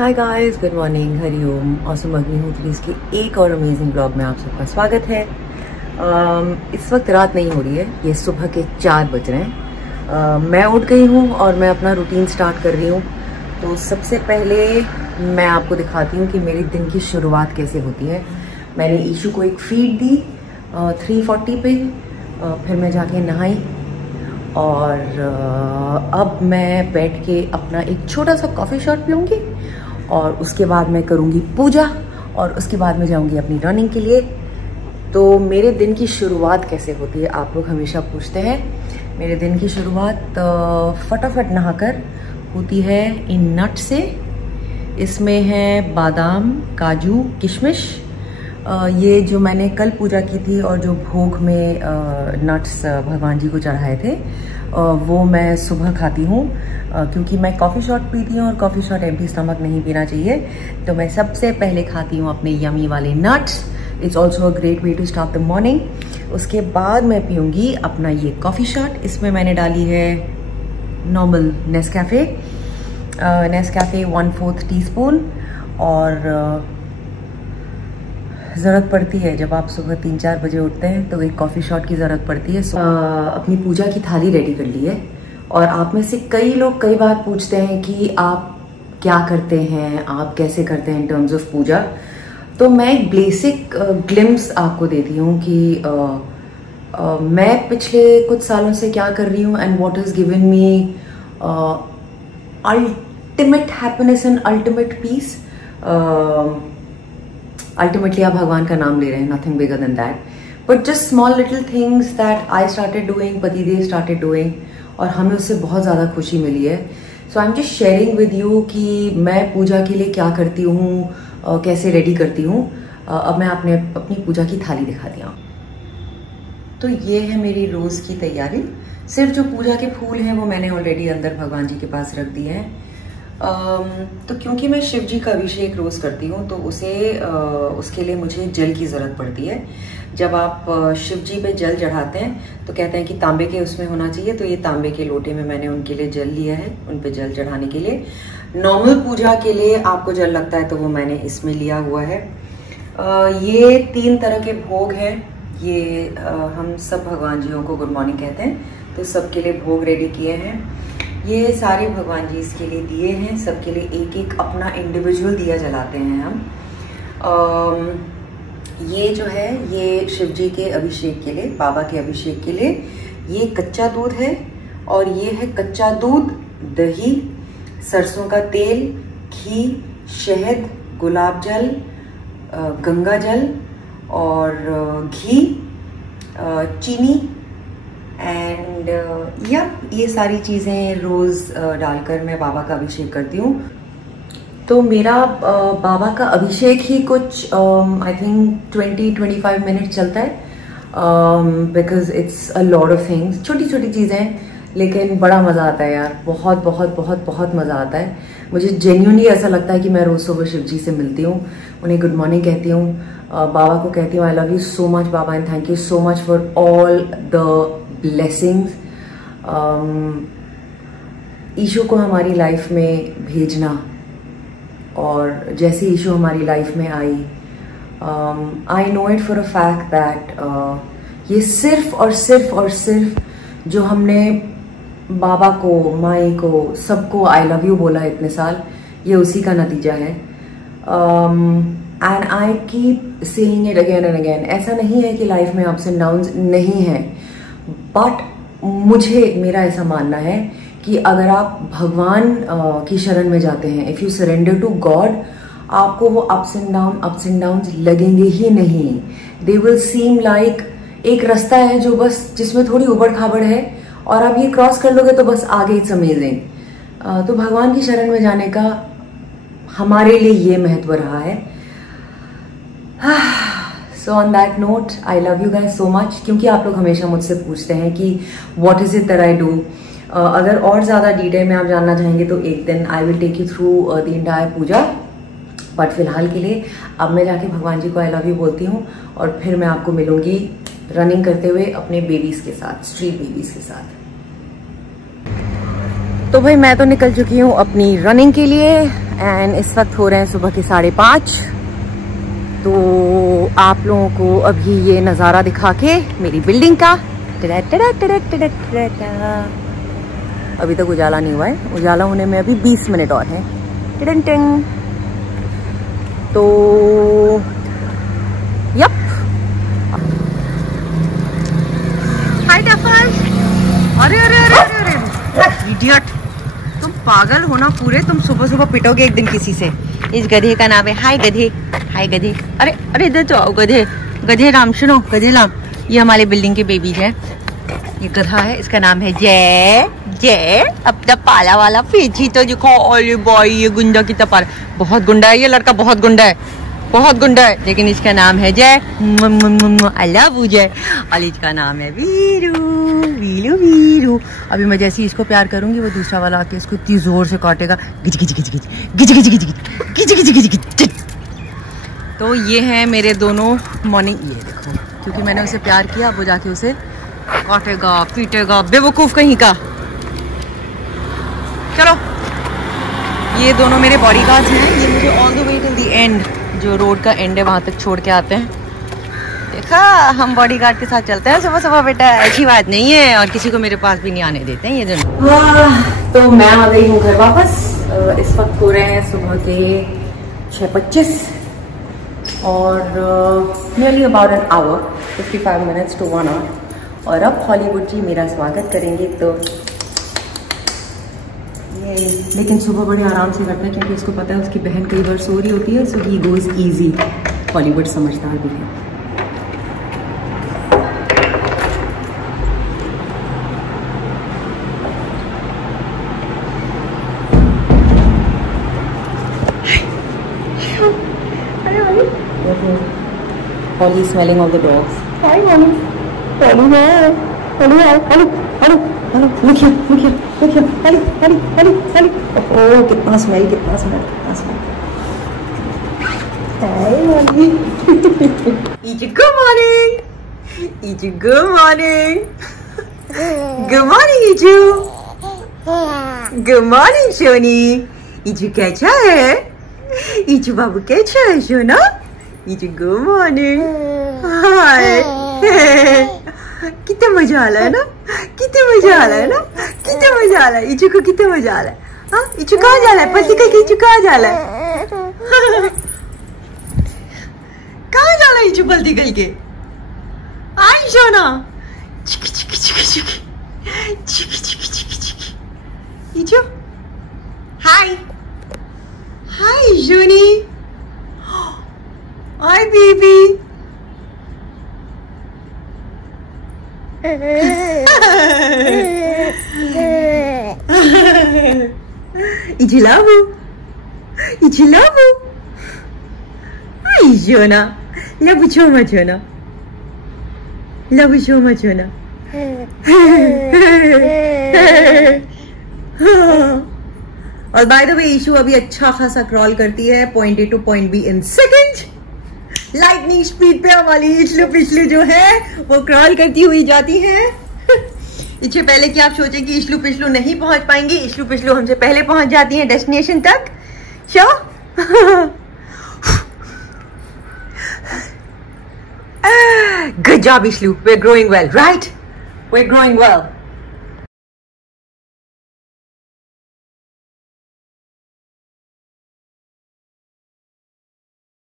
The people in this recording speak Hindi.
Hi guys, good morning, Hariom. Awesome Agnihotri के एक और अमेजिंग ब्लॉग में आप सबका स्वागत है। इस वक्त रात नहीं हो रही है, ये सुबह के 4 बज रहे हैं। मैं उठ गई हूँ और मैं अपना रूटीन स्टार्ट कर रही हूँ। तो सबसे पहले मैं आपको दिखाती हूँ कि मेरे दिन की शुरुआत कैसे होती है। मैंने ईशू को एक फीड दी 3:40 पे, फिर मैं जाके नहाई और अब मैं बैठ के अपना एक छोटा सा कॉफ़ी शॉट पीऊँगी और उसके बाद मैं करूँगी पूजा और उसके बाद मैं जाऊँगी अपनी रनिंग के लिए। तो मेरे दिन की शुरुआत कैसे होती है, आप लोग हमेशा पूछते हैं। मेरे दिन की शुरुआत फटाफट नहाकर होती है इन नट से। इसमें है बादाम, काजू, किशमिश। ये जो मैंने कल पूजा की थी और जो भोग में नट्स भगवान जी को चढ़ाए थे वो मैं सुबह खाती हूँ, क्योंकि मैं कॉफ़ी शॉट पीती हूँ और कॉफ़ी शॉट एम्प्टी स्टमक नहीं पीना चाहिए। तो मैं सबसे पहले खाती हूँ अपने यमी वाले nuts. It's also a great way to start the morning. उसके बाद मैं पीऊँगी अपना ये कॉफ़ी शॉट। इसमें मैंने डाली है नॉर्मल नेस्कैफ़े 1/4 टीस्पून। और ज़रूरत पड़ती है जब आप सुबह 3-4 बजे उठते हैं तो एक कॉफ़ी शॉट की ज़रूरत पड़ती है। अपनी पूजा की थाली रेडी कर ली है। और आप में से कई लोग कई बार पूछते हैं कि आप क्या करते हैं, आप कैसे करते हैं इन टर्म्स ऑफ पूजा। तो मैं एक बेसिक ग्लिम्स आपको देती हूँ कि मैं पिछले कुछ सालों से क्या कर रही हूँ and what is given me ultimate happiness and ultimate peace. Ultimately आप भगवान का नाम ले रहे हैं, nothing bigger than that, but just small little things that I started doing, पतिदेव स्टार्टेड डूइंग, और हमें उससे बहुत ज़्यादा खुशी मिली है। So I am just sharing with you कि मैं पूजा के लिए क्या करती हूँ, कैसे रेडी करती हूँ। अब मैं अपनी पूजा की थाली दिखाती हूँ। तो ये है मेरी रोज़ की तैयारी। सिर्फ जो पूजा के फूल हैं वो मैंने ऑलरेडी अंदर भगवान जी के पास रख दिए हैं। तो क्योंकि मैं शिव जी का अभिषेक रोज़ करती हूँ तो उसके लिए मुझे जल की ज़रूरत पड़ती है। जब आप शिव जी पे जल चढ़ाते हैं तो कहते हैं कि तांबे के उसमें होना चाहिए। तो ये तांबे के लोटे में मैंने उनके लिए जल लिया है, उन पे जल चढ़ाने के लिए। नॉर्मल पूजा के लिए आपको जल लगता है तो वो मैंने इसमें लिया हुआ है। ये 3 तरह के भोग हैं। ये हम सब भगवान जियों को गुड मॉर्निंग कहते हैं, तो सबके लिए भोग रेडी किए हैं। ये सारे भगवान जी इसके लिए दिए हैं, सबके लिए एक एक अपना इंडिविजुअल दिया जलाते हैं हम। ये जो है ये शिव जी के अभिषेक के लिए, बाबा के अभिषेक के लिए, ये कच्चा दूध है। और ये है कच्चा दूध, दही, सरसों का तेल, घी, शहद, गुलाब जल, गंगा जल और घी, चीनी एंड ये सारी चीज़ें रोज़ डालकर मैं बाबा का अभिषेक करती हूँ। तो मेरा बाबा का अभिषेक ही कुछ आई थिंक 20-25 मिनट चलता है, because it's a lot of things, छोटी छोटी चीज़ें, लेकिन बड़ा मज़ा आता है यार। बहुत बहुत बहुत बहुत मज़ा आता है। मुझे जेन्युइनली ऐसा लगता है कि मैं रोज़ सुबह शिव जी से मिलती हूँ, उन्हें गुड मॉर्निंग कहती हूँ, बाबा को कहती हूँ I love you so much बाबा and thank you so much for all the blessings. Ishu को हमारी लाइफ में भेजना, और जैसे ईशू हमारी लाइफ में आई, I know it for a fact that ये सिर्फ और सिर्फ और सिर्फ जो हमने बाबा को, माई को, सबको आई लव यू बोला इतने साल, ये उसी का नतीजा है। And I keep saying it again and again. ऐसा नहीं है कि लाइफ में अप्स एंड डाउन्स नहीं है, बट मेरा ऐसा मानना है कि अगर आप भगवान की शरण में जाते हैं, if you surrender to God, आपको वो अप्स एंड डाउन्स लगेंगे ही नहीं। दे विल सीम लाइक एक रास्ता है जो बस जिसमें थोड़ी उबड़ खाबड़ है और आप ये क्रॉस कर लोगे तो बस आगे इट्स अमेजिंग। तो भगवान की शरण में जाने का हमारे लिए ये महत्व रहा है। So on that note I love you guys so much, क्योंकि आप लोग हमेशा मुझसे पूछते हैं कि what is it that I do. अगर और ज़्यादा डिटेल में आप जानना चाहेंगे तो एक दिन I will take you through the entire puja, but फिलहाल के लिए अब मैं जाके भगवान जी को आई लव यू बोलती हूँ और फिर मैं आपको मिलूंगी रनिंग करते हुए अपने बेबीज़ के साथ, स्ट्रीट बेबीज़ के साथ। तो भाई मैं तो निकल चुकी हूँ अपनी रनिंग के लिए एंड इस वक्त हो रहे हैं सुबह के 5:30। तो आप लोगों को अभी ये नज़ारा दिखा के मेरी बिल्डिंग का अभी तक उजाला नहीं हुआ है, उजाला होने में अभी 20 मिनट और है। तो यप, हाय टफर। अरे अरे अरे अरे अरे इडियट, तुम पागल हो ना पूरे। तुम सुबह सुबह पिटोगे एक दिन किसी से। इस गधे का नाम है हाय गधे, हाय गधे। अरे अरे इधर तो आओ गधे, गधे राम। सुनो गधे राम, ये हमारे बिल्डिंग के बेबीज है। ये गधा है, इसका नाम है जय। जय अपना पाला वाला पीछी तो दिखो। ओले बॉय, ये गुंडा कितना पाला, बहुत गुंडा है ये लड़का, बहुत गुंडा है, बहुत गुंडा है। लेकिन इसका नाम है जय। आई लव यू जय। और इसका नाम है वीरू, वीरू वीरू। अभी मैं जैसे ही इसको प्यार करूंगी, वो दूसरा वाला आके इसको इतनी जोर से काटेगा। गिच गिच गिच गिच गिच गिच गिच गिच गिच गिच गिच। तो ये है मेरे दोनों मॉर्निंग। ये देखो, क्योंकि मैंने उसे प्यार किया, वो जाके उसे काटेगा, पीटेगा, बेवकूफ कहीं का। चलो, ये दोनों मेरे बॉडीगार्ड्स हैं। ये मुझे all the way till the end, जो रोड का एंड है वहां तक छोड़ के आते हैं। देखा, हम बॉडीगार्ड के साथ चलते हैं सुबह सुबह बेटा, ऐसी बात नहीं है। और किसी को मेरे पास भी नहीं आने देते हैं ये दोनों। तो मैं आ गई हूँ घर वापस। इस वक्त हो रहे हैं सुबह के 6:25 और nearly about an hour, 55 minutes to 1 hour. और अब हॉलीवुड जी मेरा स्वागत करेंगे। तो ये, लेकिन सुबह बड़े आराम से करते हैं, क्योंकि उसको पता है उसकी बहन कई बार सो रही होती है। सो ही गोज इजी। हॉलीवुड समझदार भी है। Holly smelling all the dogs. Hi, Holly. Holly, hi. Holly, hi. Holly, Holly, Holly. Look here, look here, look here. Holly, Holly, Holly, Holly. Oh, कितना smell, कितना smell, कितना smell. Hi, Holly. Ichi, good morning. Ichi, good morning. Good morning, Ichi. Good morning, Shoni. Ichi कैसा है? Ichi बाबू कैसा है सोना? इचू गुड मॉर्निंग। हाय, कितना मजा आ रहा है ना, कितना मजा आ रहा है ना, कितना मजा आ रहा है। इचू को कितना मजा आ रहा है। हाँ, इचू कहाँ जा रहा है? पति का इचू कहाँ जा रहा है? कहाँ जा रहा है इचू पलती कल के? आई सोना, चिकी चिकी चिकी चिकी चिकी चिकी चिकी चिकी। इचू हाय, हाय Soni. Hi, baby. Ichi love you. Ichi love you. Hi, Jonah. Love you so much, Jonah. Love you so much, Jonah. और बाय द वे ईशू अभी अच्छा खासा क्रॉल करती है point A to point B in second. Lightning speed पे हमारी इशलू पिछलू जो है वो क्रॉल करती हुई जाती है। इससे पहले कि आप सोचें कि इशलू पिछलू नहीं पहुंच पाएंगे, इशलू पिछलू हमसे पहले पहुंच जाती हैं डेस्टिनेशन तक। शो गुड जॉब इशलू, we are growing well, right? We are growing well.